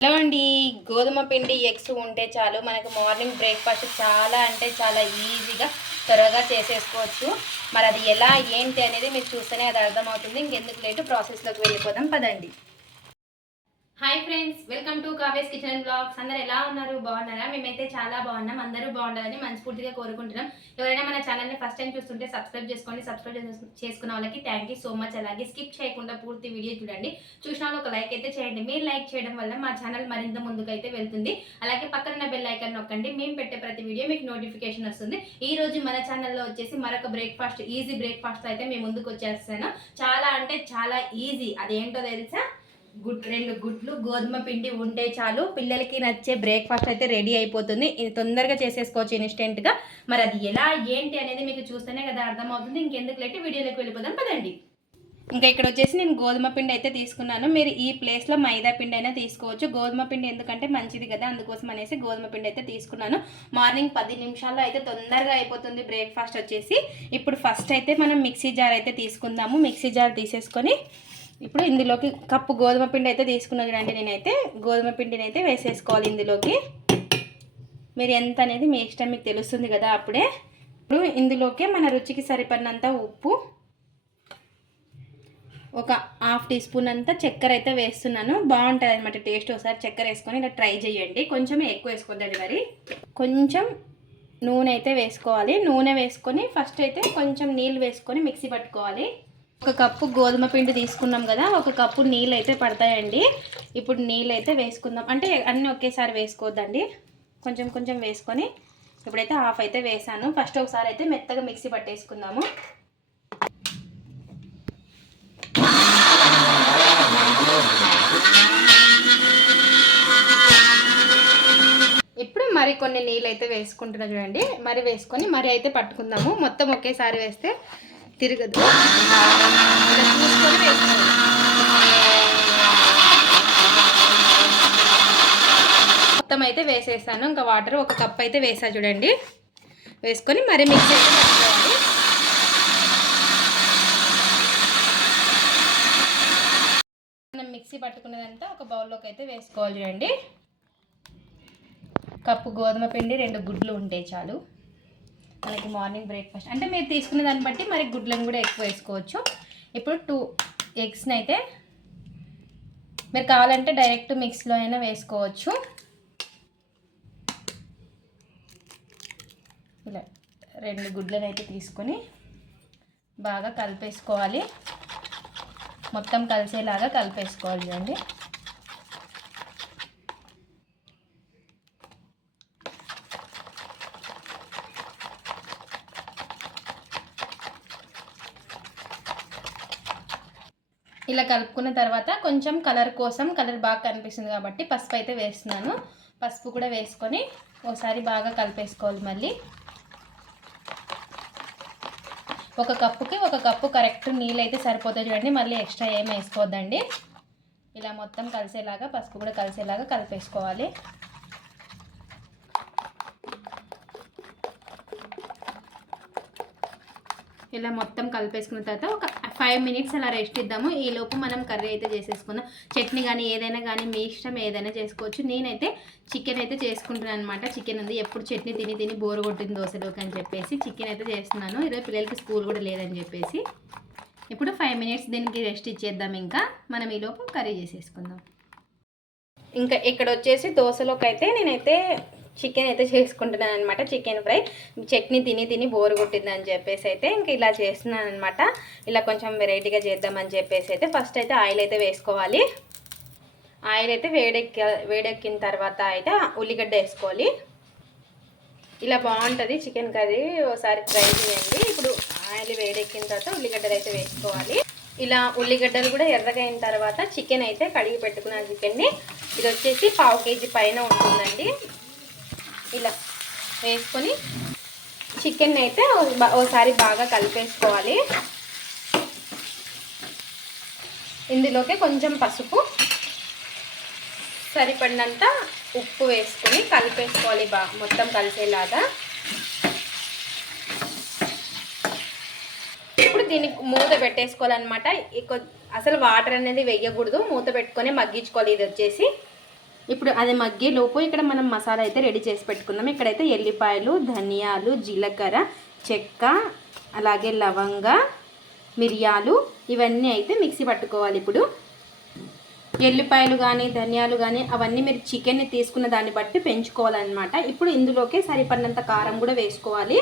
Hello అండి. గోధుమ పిండి ఎగ్స్ ఉంటే చాలు. మనకు మార్నింగ్ బ్రేక్ఫాస్ట్ చాలా అంటే చాలా ఈజీగా త్వరగా చేసేసుకోవచ్చు. మరి అది ఎలా ఏంటి అనేది మీరు చూస్తేనే అది అర్థమవుతుంది. ఇంకెందుకు లేటు ప్రాసెస్లోకి వెళ్ళిపోదాం. పదండి. Hi friends welcome to Kaave's kitchen blogs అందరు ఎలా ఉన్నారు? బాగున్నారా? మేమైతే చాలా బాగున్నాం. అందరూ బాగుండాలని మనస్ఫూర్తిగా కోరుకుంటున్నాం. ఎవరైనా మన ఛానల్ని ఫస్ట్ టైం చూస్తుంటే సబ్స్క్రైబ్ చేసుకోండి. సబ్స్క్రైబ్ చేసుకున్న వాళ్ళకి థ్యాంక్ యూ సో మచ్ అలాగే స్కిప్ చేయకుండా పూర్తి వీడియో చూడండి. చూసిన వాళ్ళు ఒక లైక్ అయితే చేయండి. మీరు లైక్ చేయడం వల్ల మా ఛానల్ మరింత ముందుకైతే వెళ్తుంది. అలాగే పక్కన బెల్ ఐకాన్ నొక్కండి. మేము పెట్టే ప్రతి వీడియో మీకు నోటిఫికేషన్ వస్తుంది. ఈ రోజు మన ఛానల్లో వచ్చేసి మరొక బ్రేక్ఫాస్ట్ ఈజీ బ్రేక్ఫాస్ట్ అయితే మేము ముందుకు వచ్చేస్తాను. చాలా అంటే చాలా ఈజీ అదేంటో తెలుసా? గుడ్ రెండు గుడ్లు గోధుమ పిండి ఉంటే చాలు. పిల్లలకి నచ్చే బ్రేక్ఫాస్ట్ అయితే రెడీ అయిపోతుంది. ఇది తొందరగా చేసేసుకోవచ్చు ఇన్స్టెంట్గా మరి అది ఎలా ఏంటి అనేది మీకు చూస్తేనే కదా అర్థమవుతుంది. ఇంకెందుకు లేటి వీడియోలోకి వెళ్ళిపోదాం పదండి. ఇంకా ఇక్కడ వచ్చేసి నేను గోధుమ పిండి అయితే తీసుకున్నాను. మీరు ఈ ప్లేస్లో మైదా పిండి అయినా తీసుకోవచ్చు. గోధుమ పిండి ఎందుకంటే మంచిది కదా అందుకోసం అనేసి గోధుమ పిండి అయితే తీసుకున్నాను. మార్నింగ్ పది నిమిషాల్లో అయితే తొందరగా అయిపోతుంది బ్రేక్ఫాస్ట్ వచ్చేసి. ఇప్పుడు ఫస్ట్ అయితే మనం మిక్సీ జార్ అయితే తీసుకుందాము. మిక్సీ జార్ తీసేసుకొని ఇప్పుడు ఇందులోకి కప్పు గోధుమ పిండి అయితే తీసుకున్నా చూడండి నేనైతే. గోధుమ పిండిని అయితే వేసేసుకోవాలి ఇందులోకి. మీరు ఎంత అనేది మీ ఇష్టం మీకు తెలుస్తుంది కదా అప్పుడే. ఇప్పుడు ఇందులోకి మన రుచికి సరిపడినంత ఉప్పు. ఒక హాఫ్ టీ స్పూన్ అంతా చక్కెర అయితే వేస్తున్నాను. బాగుంటుంది అనమాట టేస్ట్. ఒకసారి చక్కెర వేసుకొని ఇలా ట్రై చేయండి. కొంచెం ఎక్కువ వేసుకోద్దండి మరి. కొంచెం నూనె అయితే వేసుకోవాలి. నూనె వేసుకొని ఫస్ట్ అయితే కొంచెం నీళ్ళు వేసుకొని మిక్సీ పట్టుకోవాలి. ఒక కప్పు గోధుమ పిండి తీసుకున్నాం కదా ఒక కప్పు నీళ్ళు అయితే పడతాయండి. ఇప్పుడు నీళ్ళు అయితే వేసుకుందాం. అంటే అన్నీ ఒకేసారి వేసుకోవద్దండి. కొంచెం కొంచెం వేసుకొని ఇప్పుడైతే హాఫ్ అయితే వేసాను. ఫస్ట్ ఒకసారి అయితే మెత్తగా మిక్సీ పట్టేసుకుందాము. ఇప్పుడు మరి కొన్ని నీళ్ళు అయితే వేసుకుంటున్నా చూడండి. మరి వేసుకొని మరి అయితే పట్టుకుందాము. మొత్తం ఒకేసారి వేస్తే తిరగదు. ఇలా చూసుకొని వేసుకోవాలి. మొత్తం అయితే వేసేసాను. ఇంకా వాటర్ ఒక కప్ అయితే వేసా చూడండి. వేసుకొని మరి మిక్స్ అయితే పెట్టుకోవాలి. మనం మిక్సీ పట్టుకున్నదంతా ఒక బౌల్లోకి అయితే వేసుకోవాలి చూడండి. కప్పు గోధుమ పిండి రెండు గుడ్లు ఉంటే చాలు. మనకి మార్నింగ్ బ్రేక్ఫాస్ట్. అంటే మీరు తీసుకునే దాన్ని బట్టి మరి గుడ్లను కూడా ఎక్కువ వేసుకోవచ్చు. ఇప్పుడు టూ ఎగ్స్ని అయితే మీరు కావాలంటే డైరెక్ట్ మిక్స్లో అయినా వేసుకోవచ్చు. ఇలా రెండు గుడ్లను అయితే తీసుకొని బాగా కలిపేసుకోవాలి. మొత్తం కలిసేలాగా కలిపేసుకోవాలి అండి ఇలా కలుపుకున్న తర్వాత కొంచెం కలర్ కోసం కలర్ బాగా కనిపిస్తుంది కాబట్టి పసుపు అయితే వేస్తున్నాను. పసుపు కూడా వేసుకొని ఒకసారి బాగా కలిపేసుకోవాలి మళ్ళీ. ఒక కప్పుకి ఒక కప్పు కరెక్ట్ నీళ్ళు అయితే సరిపోతుంది చూడండి. మళ్ళీ ఎక్స్ట్రా ఏం వేసుకోవద్దండి. ఇలా మొత్తం కలిసేలాగా పసుపు కూడా కలిసేలాగా కలిపేసుకోవాలి. ఇలా మొత్తం కలిపేసుకున్న తర్వాత ఒక ఫైవ్ మినిట్స్ అలా రెస్ట్ ఇద్దాము. ఈ లోపు మనం కర్రీ అయితే చేసేసుకుందాం. చట్నీ కానీ ఏదైనా కానీ మీ ఇష్టం ఏదైనా చేసుకోవచ్చు. నేనైతే చికెన్ అయితే చేసుకుంటున్నాను అనమాట చికెన్ ఉంది. ఎప్పుడు చట్నీ తిని తిని బోరు కొట్టింది దోశలోకి అని చెప్పేసి చికెన్ అయితే చేస్తున్నాను. ఈరోజు పిల్లలకి స్కూల్ కూడా లేదని చెప్పేసి. ఇప్పుడు ఫైవ్ మినిట్స్ దీనికి రెస్ట్ ఇచ్చేద్దాం ఇంకా. మనం ఈ లోపు కర్రీ చేసేసుకుందాం. ఇంకా ఇక్కడ వచ్చేసి దోశలోకి అయితే నేనైతే చికెన్ అయితే చేసుకుంటున్నాను అనమాట చికెన్ ఫ్రై. చట్నీ తిని తిని బోరు కొట్టిందని చెప్పేసి అయితే ఇంక ఇలా చేస్తున్నాను అనమాట ఇలా కొంచెం వెరైటీగా చేద్దామని చెప్పేసి అయితే ఫస్ట్ అయితే ఆయిల్ అయితే వేసుకోవాలి. ఆయిల్ అయితే వేడెక్క వేడెక్కిన తర్వాత అయితే ఉల్లిగడ్డ వేసుకోవాలి. ఇలా బాగుంటుంది చికెన్ కర్రీ. ఒకసారి ట్రై చేయండి. ఇప్పుడు ఆయిల్ వేడెక్కిన తర్వాత ఉల్లిగడ్డలు అయితే వేసుకోవాలి. ఇలా ఉల్లిగడ్డలు కూడా ఎర్రగా అయిన తర్వాత చికెన్ అయితే కడిగి పెట్టుకున్న చికెన్ని. ఇది వచ్చేసి పావు కేజీ పైన ఉంటుందండి. ఇలా వేసుకొని చికెన్ అయితే ఓసారి బాగా కలిపేసుకోవాలి. ఇందులోకి కొంచెం పసుపు సరిపడినంత ఉప్పు వేసుకొని కలిపేసుకోవాలి బాగా మొత్తం కలిసేలాగా. ఇప్పుడు దీనికి మూత పెట్టేసుకోవాలన్నమాట. అసలు వాటర్ అనేది వేయకూడదు. మూత పెట్టుకొని మగ్గించుకోవాలి ఇది వచ్చేసి. ఇప్పుడు అది మగ్గేలోపు ఇక్కడ మనం మసాలా అయితే రెడీ చేసి పెట్టుకుందాం. ఇక్కడైతే ఎల్లిపాయలు ధనియాలు జీలకర్ర చెక్క అలాగే లవంగ మిరియాలు ఇవన్నీ అయితే మిక్సీ పట్టుకోవాలి ఇప్పుడు. ఎల్లిపాయలు కానీ ధనియాలు కానీ అవన్నీ మీరు చికెన్ని తీసుకున్న దాన్ని బట్టి పెంచుకోవాలన్నమాట. ఇప్పుడు ఇందులోకి సరిపడినంత కారం కూడా వేసుకోవాలి.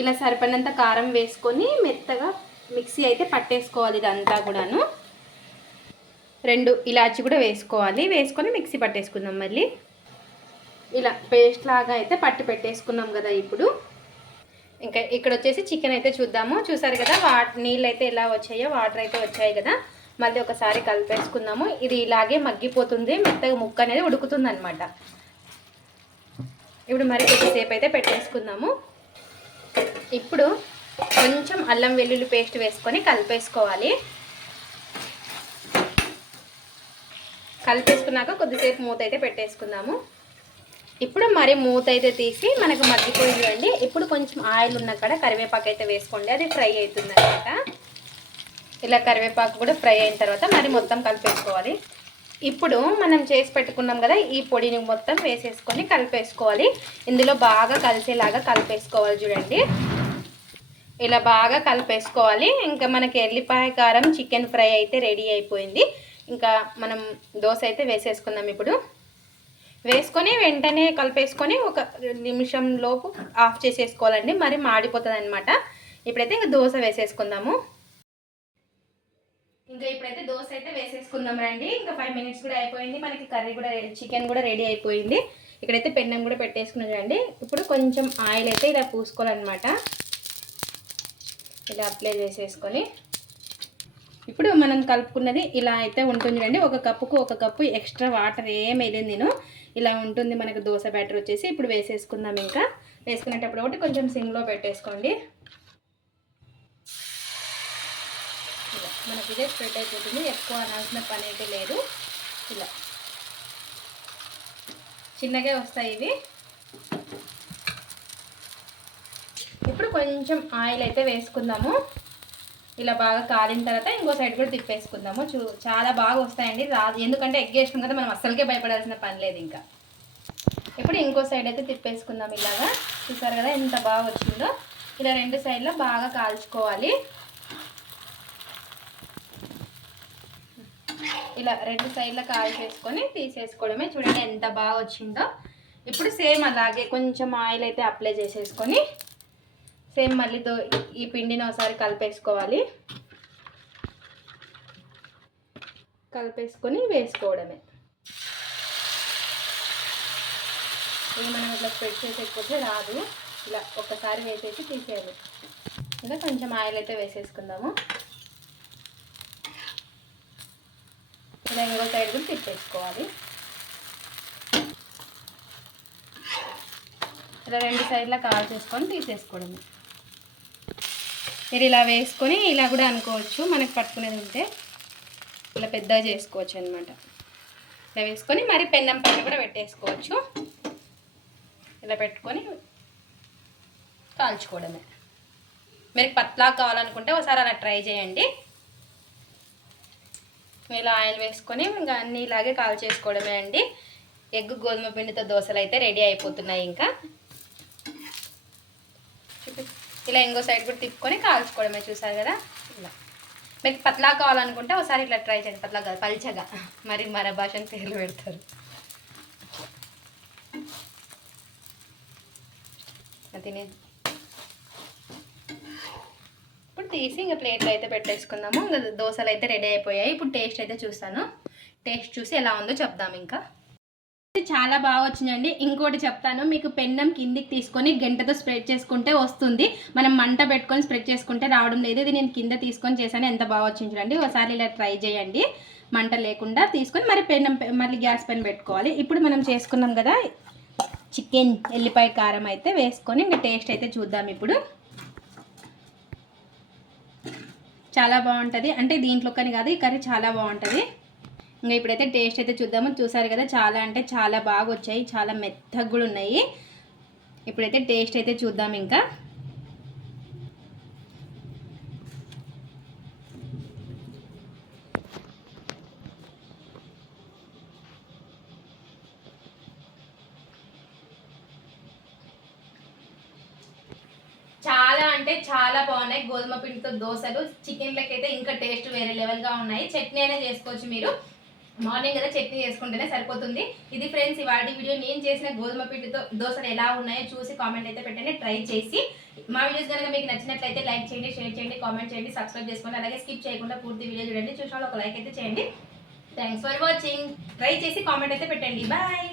ఇలా సరిపడినంత కారం వేసుకొని మెత్తగా మిక్సీ అయితే పట్టేసుకోవాలి ఇదంతా కూడాను. రెండు ఇలాచి కూడా వేసుకోవాలి. వేసుకొని మిక్సీ పట్టేసుకుందాం మళ్ళీ. ఇలా పేస్ట్ లాగా అయితే పట్టి పెట్టేసుకున్నాం కదా ఇప్పుడు. ఇంకా ఇక్కడ వచ్చేసి చికెన్ అయితే చూద్దాము. చూసారు కదా వా నీళ్ళు అయితే ఎలా వచ్చాయో వాటర్ అయితే వచ్చాయి కదా. మళ్ళీ ఒకసారి కలిపేసుకుందాము. ఇది ఇలాగే మగ్గిపోతుంది. మెత్తగా ముక్క అనేది ఉడుకుతుంది అనమాట ఇప్పుడు మరి కొద్దిసేపు అయితే పెట్టేసుకుందాము. ఇప్పుడు కొంచెం అల్లం వెల్లుల్లి పేస్ట్ వేసుకొని కలిపేసుకోవాలి. కలిపేసుకున్నాక కొద్దిసేపు మూత అయితే పెట్టేసుకుందాము. ఇప్పుడు మరి మూత అయితే తీసి మనకు మగ్గిపోయింది అండి. ఇప్పుడు కొంచెం ఆయిల్ ఉన్న కాడ కరివేపాకు అయితే వేసుకోండి. అది ఫ్రై అవుతుంది అనమాట ఇలా కరివేపాకు కూడా ఫ్రై అయిన తర్వాత మరి మొత్తం కలిపేసుకోవాలి. ఇప్పుడు మనం చేసి పెట్టుకున్నాం కదా ఈ పొడిని మొత్తం వేసేసుకొని కలిపేసుకోవాలి. ఇందులో బాగా కలిసేలాగా కలిపేసుకోవాలి చూడండి. ఇలా బాగా కలిపేసుకోవాలి. ఇంకా మనకి ఎల్లిపాయ కారం చికెన్ ఫ్రై అయితే రెడీ అయిపోయింది. ఇంకా మనం దోశ అయితే వేసేసుకుందాం ఇప్పుడు. వేసుకొని వెంటనే కలిపేసుకొని ఒక నిమిషం లోపు ఆఫ్ చేసేసుకోవాలండి. మరి మాడిపోతుంది అనమాట ఇప్పుడైతే ఇంకా దోశ వేసేసుకుందాము. ఇంకా ఇప్పుడైతే దోశ అయితే వేసేసుకుందాం రండి. ఇంకా ఫైవ్ మినిట్స్ కూడా అయిపోయింది. మనకి కర్రీ కూడా చికెన్ కూడా రెడీ అయిపోయింది. ఇక్కడైతే పెన్నం కూడా పెట్టేసుకున్నాం రండి. ఇప్పుడు కొంచెం ఆయిల్ అయితే ఇలా పూసుకోవాలన్నమాట. ఇలా అప్లై చేసేసుకొని. ఇప్పుడు మనం కలుపుకున్నది ఇలా అయితే ఉంటుంది అండి ఒక కప్పుకు ఒక కప్పు ఎక్స్ట్రా వాటర్ ఏం వేయలేదు నేను. ఇలా ఉంటుంది మనకు దోశ బ్యాటర్ వచ్చేసి. ఇప్పుడు వేసేసుకుందాం ఇంకా. వేసుకునేటప్పుడు ఒకటి కొంచెం సింగ్లో పెట్టేసుకోండి. ఇలా మనకి ఇదే స్ప్రెడ్ అయిపోతుంది. ఎక్కువ అనాల్సిన పని అయితే లేదు. ఇలా. చిన్నగా వస్తాయి ఇవి. ఇప్పుడు కొంచెం ఆయిల్ అయితే వేసుకుందాము. ఇలా బాగా కాలిన తర్వాత ఇంకో సైడ్ కూడా తిప్పేసుకుందాము. చూ చాలా బాగా వస్తాయండి. రాదు. ఎందుకంటే ఎగ్ వేసినాం కదా మనం అస్సలకే భయపడాల్సిన పని లేదు ఇంకా. ఇప్పుడు ఇంకో సైడ్ అయితే తిప్పేసుకుందాం ఇలాగా. చూసారు కదా ఎంత బాగా వచ్చిందో. ఇలా రెండు సైడ్లో బాగా కాల్చుకోవాలి. ఇలా రెండు సైడ్ల కాల్ చేసుకొని తీసేసుకోవడమే. చూడండి ఎంత బాగా వచ్చిందో. ఇప్పుడు సేమ్ అలాగే కొంచెం ఆయిల్ అయితే అప్లై చేసేసుకొని సేమ్ మళ్ళీ దో ఈ పిండిని ఒకసారి కలిపేసుకోవాలి. కలిపేసుకొని వేసుకోవడమే. ఇది మనం ఇట్లా స్ప్రెడ్ చేసేకపోతే రాదు. ఇలా ఒక్కసారి వేసేసి తీసేయాలి. ఇంకా కొంచెం ఆయిల్ అయితే వేసేసుకుందాము. ఇలా ఇంకో సైడ్ కూడా తిప్పేసుకోవాలి. ఇలా రెండు సైడ్లా కాల్ చేసుకొని తీసేసుకోవడమే. మీరు ఇలా వేసుకొని ఇలా కూడా అనుకోవచ్చు మనకు పట్టుకునేది ఉంటే. ఇలా పెద్దగా చేసుకోవచ్చు అనమాట ఇలా వేసుకొని మరి పెన్నం పైన కూడా పెట్టేసుకోవచ్చు. ఇలా పెట్టుకొని కాల్చుకోవడమే. మీరు పత్లా కావాలనుకుంటే ఒకసారి అలా ట్రై చేయండి. ఇలా ఆయిల్ వేసుకొని ఇంకా అన్నీ ఇలాగే కాల్ చేసుకోవడమే అండి. ఎగ్ గోధుమ పిండితో దోశలు అయితే రెడీ అయిపోతున్నాయి ఇంకా. ఇట్లా ఇంకో సైడ్ కూడా తిప్పుకొని కాల్చుకోవడమే చూసారు కదా? ఇలా. మీకు పత్లా కావాలనుకుంటే ఒకసారి ఇట్లా ట్రై చేయండి. పత్లా కాదు పల్చగా. మరి మర భాషను పేర్లు పెడతారు. తినే ఇప్పుడు తీసి ఇంకా ప్లేట్లో అయితే పెట్టేసుకుందాము. ఇంకా దోశలు అయితే రెడీ అయిపోయాయి. ఇప్పుడు టేస్ట్ అయితే చూస్తాను. టేస్ట్ చూసి ఎలా ఉందో చెప్దాం ఇంకా. చాలా బాగా వచ్చిందండి. ఇంకోటి చెప్తాను మీకు పెన్నం కిందికి తీసుకొని గంటతో స్ప్రెడ్ చేసుకుంటే వస్తుంది. మనం మంట పెట్టుకొని స్ప్రెడ్ చేసుకుంటే రావడం లేదు. ఇది నేను కింద తీసుకొని చేశాను. ఎంత బాగా వచ్చింది చూడండి. ఒకసారి ఇలా ట్రై చేయండి. మంట లేకుండా తీసుకొని మరి పెన్నం మళ్ళీ గ్యాస్ పైన పెట్టుకోవాలి. ఇప్పుడు మనం చేసుకున్నాం కదా చికెన్ ఎల్లిపాయ కారం అయితే వేసుకొని ఇంకా టేస్ట్ అయితే చూద్దాం ఇప్పుడు. చాలా బాగుంటుంది. అంటే దీంట్లో కానీ కాదు ఈ కర్రీ చాలా బాగుంటుంది. ఇంకా ఇప్పుడైతే టేస్ట్ అయితే చూద్దాము. చూసారు కదా చాలా అంటే చాలా బాగా వచ్చాయి. చాలా మెత్తగా కూడా ఉన్నాయి. ఇప్పుడైతే టేస్ట్ అయితే చూద్దాం ఇంకా. చాలా అంటే చాలా బాగున్నాయి. గోధుమ పిండితో దోశలు చికెన్లకైతే ఇంకా టేస్ట్ వేరే లెవెల్గా ఉన్నాయి. చట్నీ అయినా చేసుకోవచ్చు మీరు. మార్నింగ్ కదా చట్నీ చేసుకుంటేనే సరిపోతుంది. ఇది ఫ్రెండ్స్ ఇవాళ వీడియో నేను చేసిన గోధుమ పిండితో దోశలు ఎలా ఉన్నాయో చూసి కామెంట్ అయితే పెట్టండి ట్రై చేసి. మా వీడియోస్ కనుక మీకు నచ్చినట్లయితే లైక్ చేయండి షేర్ చేయండి కామెంట్ చేయండి సబ్స్క్రైబ్ చేసుకోండి అలాగే స్కిప్ చేయకుండా పూర్తి వీడియో చూడండి. చూసిన ఒక లైక్ అయితే చేయండి. థ్యాంక్స్ ఫర్ వాచింగ్ ట్రై చేసి కామెంట్ అయితే పెట్టండి. బాయ్